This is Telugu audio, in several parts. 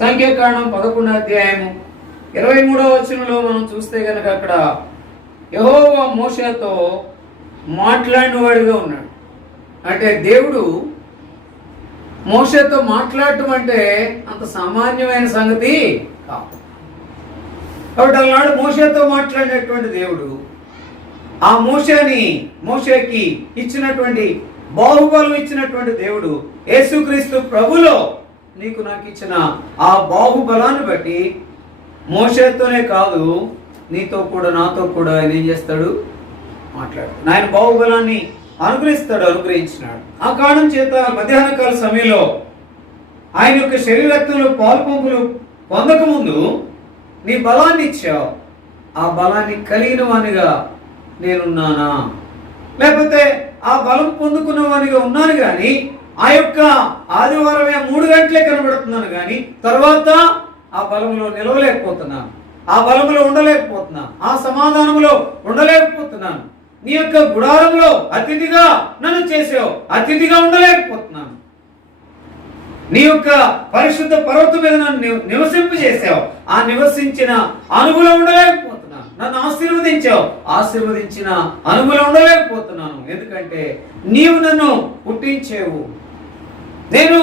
సంఖ్యాకాండం 11వ అధ్యాయము 23వ వచనంలో మనం చూస్తే కనుక అక్కడ యెహోవా మోషేతో మాట్లాడిన వాడిగా ఉన్నాడు. అంటే దేవుడు మోషేతో మాట్లాడటం అంటే అంత సామాన్యమైన సంగతి కాదు. కాబట్టి అలనాడు మోషేతో మాట్లాడినటువంటి దేవుడు ఆ మోషేకి ఇచ్చినటువంటి బాహుబలం ఇచ్చినటువంటి దేవుడు యేసుక్రీస్తు ప్రభులో నీకు నాకు ఇచ్చిన ఆ బాహుబలాన్ని బట్టి మోషేతోనే కాదు నీతో కూడా నాతో కూడా ఆయన ఏం చేస్తాడు, మాట్లాడు. ఆయన బాహుబలాన్ని అనుగ్రహించినాడు. ఆ కారణం చేత మధ్యాహ్న కాల సమయంలో ఆయన యొక్క శరీరక్తంలో పాలు పంపులు పొందకముందు నీ బలాన్ని ఇచ్చావు. ఆ బలాన్ని కలిగిన వానిగా నేనున్నానా, లేకపోతే ఆ బలం పొందుకున్న వానిగా ఉన్నాను కానీ ఆ యొక్క ఆదివారమే 3 గంటలే కనబడుతున్నాను కానీ తర్వాత ఆ బలంలో నిలవలేకపోతున్నాను, ఆ బలంలో ఉండలేకపోతున్నాను, ఆ సమాధానంలో ఉండలేకపోతున్నాను. నీ యొక్క గుడారంలో అతిథిగా నన్ను చేసావు, అతిథిగా ఉండలేకపోతున్నాను. నీ యొక్క పరిశుద్ధ పర్వతం మీద నన్ను నివసింపు చేసావు, ఆ నివసించిన అనుగులో ఉండలేకపోతున్నాను. నన్ను ఆశీర్వదించిన అనుగులో ఉండలేకపోతున్నాను. ఎందుకంటే నీవు నన్ను పుట్టించేవు, నేను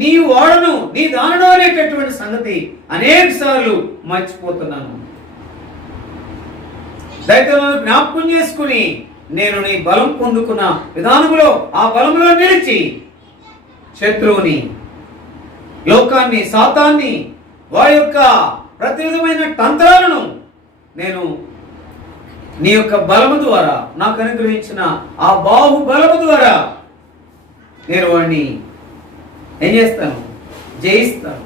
నీ వాడను, నీ దానను అనేటటువంటి సంగతి అనేక సార్లు మర్చిపోతున్నాను. దయతో నన్ను జ్ఞాపకం చేసుకుని నేను నీ బలం పొందుకున్న విధానంలో ఆ బలంలో నిలిచి శత్రువుని, లోకాన్ని, సాతాన్ని, వారి యొక్క ప్రతి విధమైన తంత్రాలను నేను నీ యొక్క బలము ద్వారా నాకు అనుగ్రహించిన ఆ బాహుబలము ద్వారా నేను వాడిని ఏం చేస్తాను, జయిస్తాను.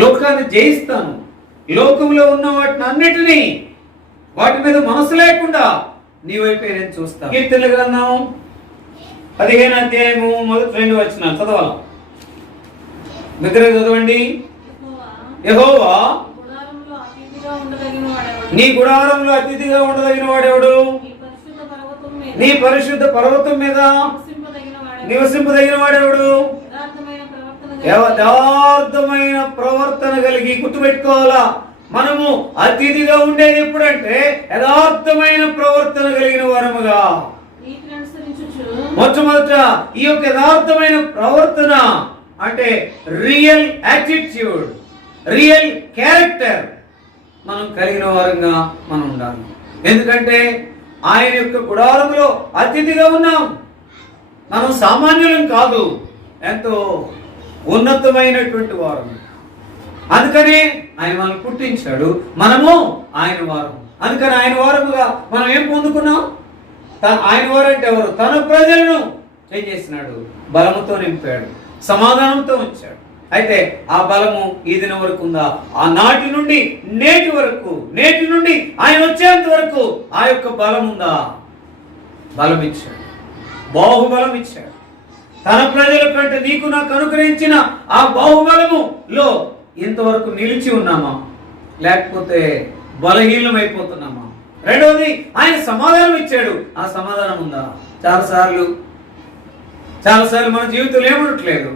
లోకాన్ని జయిస్తాను. లోకంలో ఉన్న వాటిని అన్నిటినీ వాటి మీద మనసు లేకుండా నీ వైపే నేను చూస్తాను. కీర్తనల గ్రంథం 15వ అధ్యాయము 1-2 వచనాలు చదవాలి. మిత్రులు చదవండి. యెహోవా నీ గుడారంలో అతిథిగా ఉండదగిన వాడెవడు? నీ పరిశుద్ధ పర్వతం మీద నివసింపదగిన వాడెవడు? యథార్థమైన ప్రవర్తన కలిగి. గుర్తుపెట్టుకోవాలా, మనము అతిథిగా ఉండేది ఎప్పుడంటే యథార్థమైన ప్రవర్తన కలిగిన వారముగా. మొట్టమొదట ఈ యొక్క యథార్థమైన ప్రవర్తన అంటే రియల్ యాటిట్యూడ్, రియల్ క్యారెక్టర్ మనం కలిగిన వారంగా మనం ఉండాలి. ఎందుకంటే ఆయన యొక్క గుడారంలో అతిథిగా ఉన్నాం. మనం సామాన్యులం కాదు, ఎంతో ఉన్నతమైనటువంటి వారు. అందుకనే ఆయన మనల్ని పుట్టించాడు, మనము ఆయన వారు. అందుకని ఆయన వారముగా మనం ఏం పొందుకున్నాం? ఆయన వారు అంటే ఎవరు? తన ప్రజలను ఏం చేసినాడు? బలముతో నింపాడు, సమాధానంతో ఉంచాడు. అయితే ఆ బలము ఈ దినం వరకు ఉందా? ఆ నాటి నుండి నేటి వరకు, నేటి నుండి ఆయన వచ్చేంత వరకు ఆ యొక్క బలం ఉందా? బలం ఇచ్చాడు, బాహుబలం ఇచ్చాడు. తన ప్రజల కంటే నీకు నాకు అనుగ్రహించిన ఆ బాహుబలములో ఇంతవరకు నిలిచి ఉన్నామా, లేకపోతే బలహీనం అయిపోతున్నామా? రెండవది, ఆయన సమాధానం ఇచ్చాడు. ఆ సమాధానం ఉందా? చాలాసార్లు మన జీవితంలో ఏముండట్లేదు,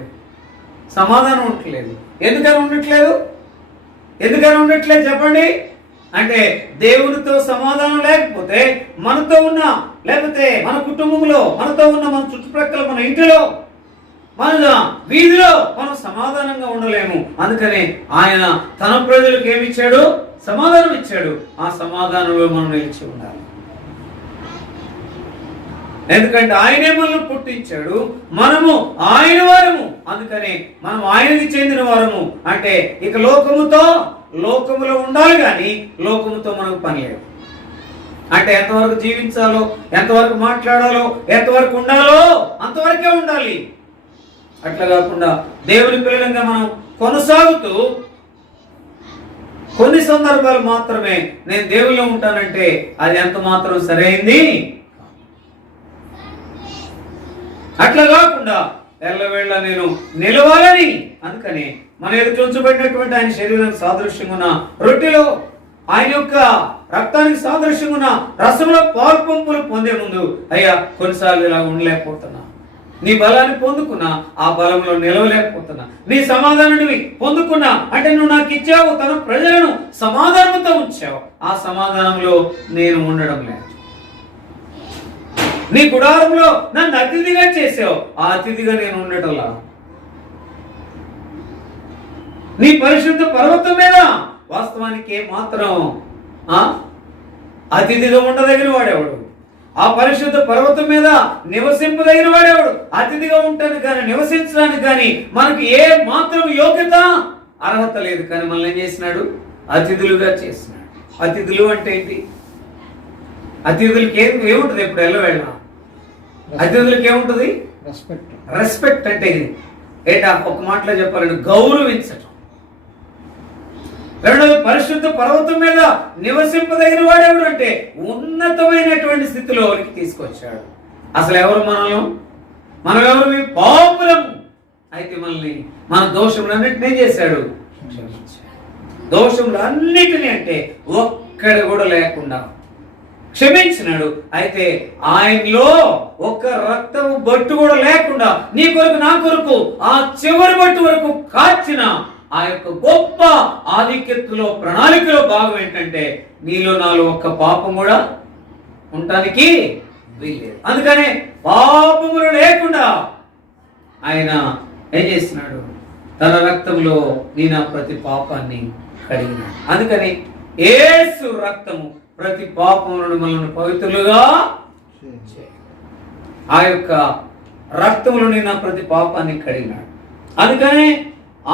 సమాధానం ఉండట్లేదు. ఎందుకని ఉండట్లేదు చెప్పండి. అంటే దేవునితో సమాధానం లేకపోతే మనతో ఉన్న, లేకపోతే మన కుటుంబంలో, మనతో ఉన్న, మన చుట్టుప్రక్కల, మన ఇంటిలో, మన వీధిలో మనం సమాధానంగా ఉండలేము. అందుకనే ఆయన తన ప్రజలకు ఏమిచ్చాడు? సమాధానం ఇచ్చాడు. ఆ సమాధానంలో మనం నిలిచి ఉండాలి. ఎందుకంటే ఆయనే మనల్ని పుట్టించాడు, మనము ఆయన వారము. అందుకని మనం ఆయనకి చెందిన వారము. అంటే ఇక లోకములో ఉండాలి కానీ లోకముతో మనకు పని లేదు. అంటే ఎంతవరకు జీవించాలో, ఎంతవరకు మాట్లాడాలో, ఎంతవరకు ఉండాలో అంతవరకే ఉండాలి. అట్లా కాకుండా దేవుని పిల్లలంగా మనం కొనసాగుతూ కొన్ని సందర్భాలు మాత్రమే నేను దేవుల్లో ఉంటానంటే అది ఎంత మాత్రం సరైంది. అట్లా కాకుండా ఎల్లవేళ నేను నిలవాలని, అందుకని మన ఎదుట ఉంచబడినటువంటి ఆయన శరీరానికి సాదృశ్యంగా ఉన్న రొట్టెలో, ఆయన యొక్క రక్తానికి సాదృశ్యంగా ఉన్న రసంలో పాలు పంపులు పొందే ముందు అయ్యా కొన్నిసార్లు ఇలా ఉండలేకపోతున్నా, నీ బలాన్ని పొందుకున్నా ఆ బలంలో నిలవలేకపోతున్నా. నీ సమాధానాన్ని పొందుకున్నా అంటే నువ్వు నాకు ఇచ్చావు, తన ప్రజలను సమాధానంతో ఉంచావు, ఆ సమాధానంలో నేను ఉండడం లేదు. నీ గుడారంలో నన్ను అతిథిగా చేసావు, ఆ అతిథిగా నేను ఉండటంలా. నీ పరిశుద్ధ పర్వతం మీద వాస్తవానికి మాత్రం అతిథిగా ఉండదగిన వాడేవాడు, ఆ పరిశుద్ధ పర్వతం మీద నివసింపదగిన వాడేవాడు. అతిథిగా ఉండటానికి కానీ నివసించడానికి కానీ మనకు ఏ మాత్రం యోగ్యత అర్హత లేదు. కానీ మనల్ని ఏం చేసినాడు? అతిథులుగా చేసినాడు. అతిథులు అంటే ఏంటి? అతిథులకి ఏముంటుంది? ఎప్పుడు వెళ్ళవేళ్ళ అతిథులకి ఏముంటుంది? రెస్పెక్ట్ అంటే ఇది ఏటా ఒక మాటలో చెప్పాలంటే గౌరవించటం. రెండవది పరిశుద్ధ పర్వతం మీద నివసింపదగిన వాడెవడు అంటే ఉన్నతమైనటువంటి స్థితిలోనికి తీసుకొచ్చాడు. అసలు ఎవరు మనం ఎవరు? పాపులం. అయితే మనల్ని మన దోషములన్నిటిని ఏం చేశాడు? దోషములన్నిటినీ అంటే ఒక్కడి కూడా లేకుండా క్షమించినాడు. అయితే ఆయనలో ఒక్క రక్తము బొట్టు కూడా లేకుండా నీ కొరకు నా కొరకు ఆ చివరి బొట్టు వరకు కాచిన ఆ యొక్క గొప్ప ఆధిక్యతలో ప్రణాళికలో భాగం ఏంటంటే నీలో నాలో ఒక్క పాపం కూడా ఉండటానికి వీల్లేదు. అందుకనే పాపములు లేకుండా ఆయన ఏం చేస్తున్నాడు? తన రక్తంలో నీ నా ప్రతి పాపాన్ని కడిగినాడు. అందుకని యేసు రక్తము ప్రతి పాపములను మనల్ని పవిత్రులుగా ఆ యొక్క రక్తములో నీ నా ప్రతి పాపాన్ని కడిగినాడు. అందుకనే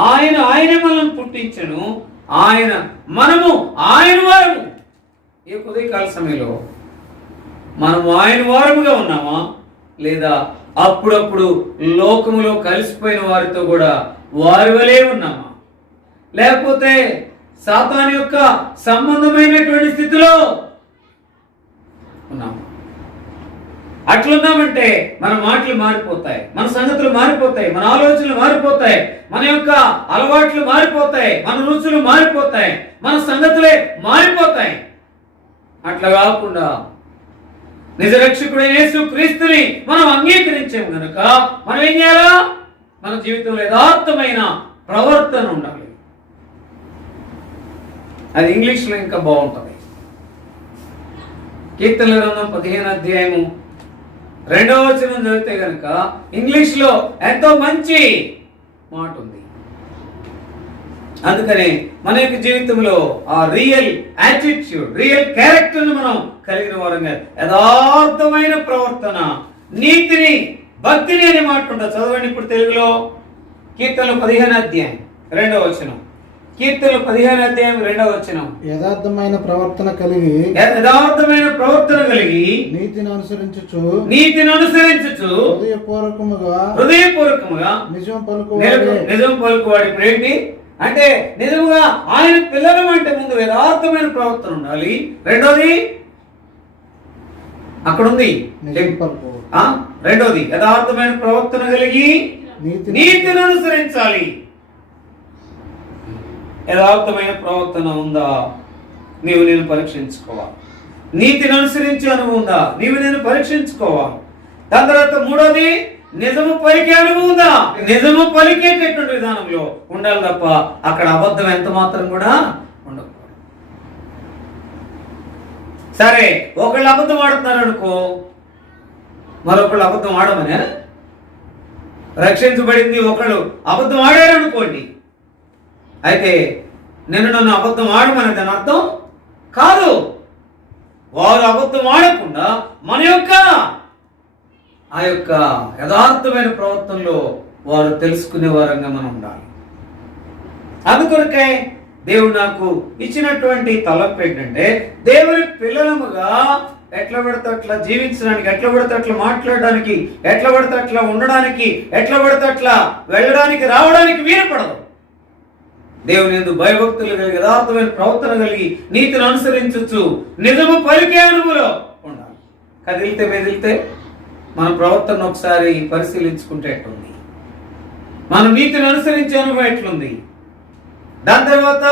ఆయనే మనల్ని పుట్టించను, మనము ఆయన వారము. ఈ ఉదయకాల సమయంలో మనము ఆయన వారముగా ఉన్నామా, లేదా అప్పుడప్పుడు లోకములో కలిసిపోయిన వారితో కూడా వారి వలే ఉన్నామా, లేకపోతే సాతాను యొక్క సంబంధమైనటువంటి స్థితిలో ఉన్నామా? అట్లున్నామంటే మన మాటలు మారిపోతాయి, మన సంగతులు మారిపోతాయి, మన ఆలోచనలు మారిపోతాయి, మన యొక్క అలవాట్లు మారిపోతాయి, మన రుచులు మారిపోతాయి, మన సంగతులే మారిపోతాయి. అట్లా కాకుండా నిజరక్షకుడైన యేసు క్రీస్తుని మనం అంగీకరించాము కనుక మనం ఏం చేయాలా? మన జీవితంలో యథార్థమైన ప్రవర్తన ఉండాలి. అది ఇంగ్లీష్లో ఇంకా బాగుంటుంది. కీర్తనల గ్రంథం 15వ అధ్యాయము 2వ వచనం చదివితే కనుక ఇంగ్లీష్లో ఎంతో మంచి మాట ఉంది. అందుకనే మన యొక్క జీవితంలో ఆ రియల్ యాటిట్యూడ్, రియల్ క్యారెక్టర్ని మనం కలిగిన వారంగా యథార్థమైన ప్రవర్తన, నీతిని, భక్తిని అనే మాట ఉంటుంది. చదవండి ఇప్పుడు తెలుగులో కీర్తనలు 15వ అధ్యాయం 2వ వచనం. కీర్తనలు 15వ అధ్యాయం 2వ వచనం. యథార్థమైన ప్రవర్తన కలిగి నీతిని అనుసరించుచు హృదయపూర్వకముగా నిజం పలుకువాడి. ఇప్పుడు ఏంటి అంటే నిజముగా ఆయన పిల్లలు అంటే ముందు యథార్థమైన ప్రవర్తన ఉండాలి. రెండోది అక్కడ ఉంది, రెండోది యథార్థమైన ప్రవర్తన కలిగి నీతిని అనుసరించాలి. యథార్థమైన ప్రవర్తన ఉందా? నీవు నేను పరీక్షించుకోవాలి. నీతిని అనుసరించే అనుభవం ఉందా? నీవు నేను పరీక్షించుకోవాలి. దాని తర్వాత మూడోది నిజము పలికే అనుభవం ఉందా? నిజము పలికేటటువంటి విధానంలో ఉండాలి తప్ప అక్కడ అబద్ధం ఎంత మాత్రం కూడా ఉండకూడదు. సరే, ఒకళ్ళు అబద్ధం ఆడుతున్నారు అనుకో, మరొకళ్ళు అబద్ధం ఆడమనే రక్షించబడింది. ఒకళ్ళు అబద్ధం ఆడారు అనుకోండి, అయితే నన్ను అబద్ధం ఆడమని దాని అర్థం కాదు. వారు అబద్ధం ఆడకుండా మన యొక్క ఆ యొక్క యథార్థమైన ప్రవర్తనలో వారు తెలుసుకునే వారంగా మనం ఉండాలి. అందుకొరకే దేవుడు నాకు ఇచ్చినటువంటి తలపు ఏంటంటే దేవుని పిల్లలముగా ఎట్లా పడితే అట్లా జీవించడానికి, ఎట్లా పడితే అట్లా మాట్లాడడానికి, ఎట్లా పడితే అట్లా ఉండడానికి, ఎట్లా పడితే అట్లా వెళ్ళడానికి రావడానికి వీరపడదు. దేవుని యందు భయభక్తులు కలిగి యథార్థమైన ప్రవర్తన కలిగి నీతిని అనుసరించచ్చు, నిజము పలికే అనుభవంలో ఉండాలి. కదిలితే మెదిలితే మన ప్రవర్తన ఒకసారి పరిశీలించుకుంటే ఎట్లుంది, మనం నీతిని అనుసరించే అనుభవం ఎట్లుంది. దాని తర్వాత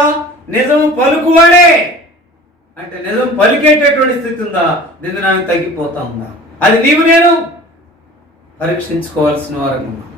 నిజము పలుకువాడే అంటే నిజం పలికేటటువంటి స్థితి ఉందా, నిజానికి తగ్గిపోతా ఉందా, అది నీవు నేను పరీక్షించుకోవాల్సిన వారంగా ఉన్నాం.